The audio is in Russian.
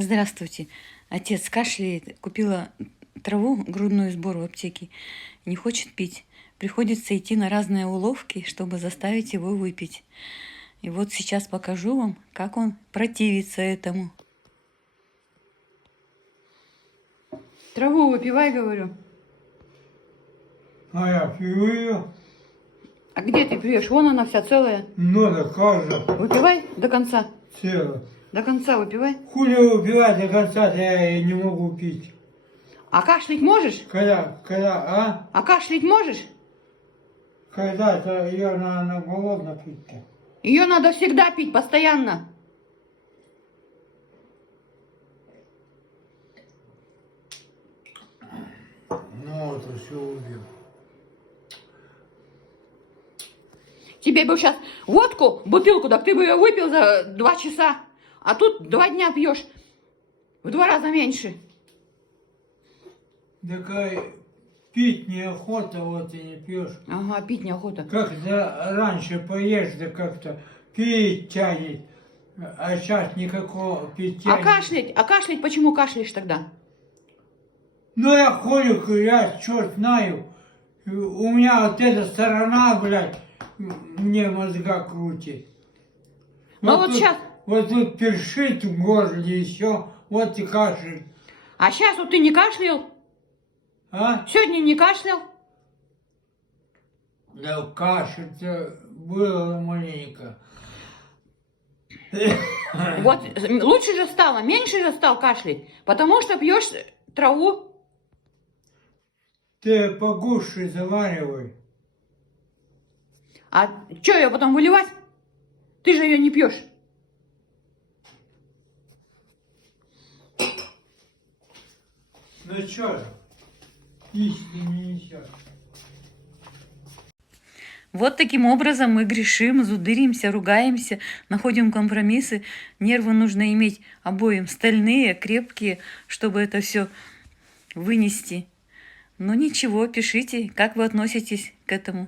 Здравствуйте. Отец кашляет, купила траву грудную сбор в аптеке, не хочет пить. Приходится идти на разные уловки, чтобы заставить его выпить. И вот сейчас покажу вам, как он противится этому. Траву выпивай, говорю. А я пью ее. А где ты пьешь? Вон она вся целая. Надо каждая Выпивай до конца. целая. До конца выпивай. Хули выпивать до конца, я и не могу пить. А кашлять можешь? А кашлять можешь? когда-то ее надо голодно пить-то. Ее надо всегда пить, постоянно. Ну вот и все убил. Тебе бы сейчас водку, бутылку, так ты бы ее выпил за 2 часа. А тут 2 дня пьешь. В 2 раза меньше. Такая пить неохота, вот и не пьешь. Ага, пить неохота. Как-то раньше поешь, да как-то пить тянет. А сейчас никакого питья. А кашлять почему кашляешь тогда? Ну я холик, я черт знаю. У меня вот эта сторона, блядь, мне мозга крутит. Ну вот тут, сейчас. Вот тут першит в горле и все, вот и кашель. А сейчас вот ты не кашлял? А? Сегодня не кашлял? Да кашель-то было маленько. Вот лучше же стало, меньше же стал кашлять, потому что пьешь траву. Ты погуще заваривай. А что ее потом выливать? Ты же ее не пьешь. Ну что, если не несешь. Вот таким образом мы грешим, зудыримся, ругаемся, находим компромиссы. Нервы нужно иметь обоим стальные, крепкие, чтобы это все вынести. Но ничего, пишите, как вы относитесь к этому.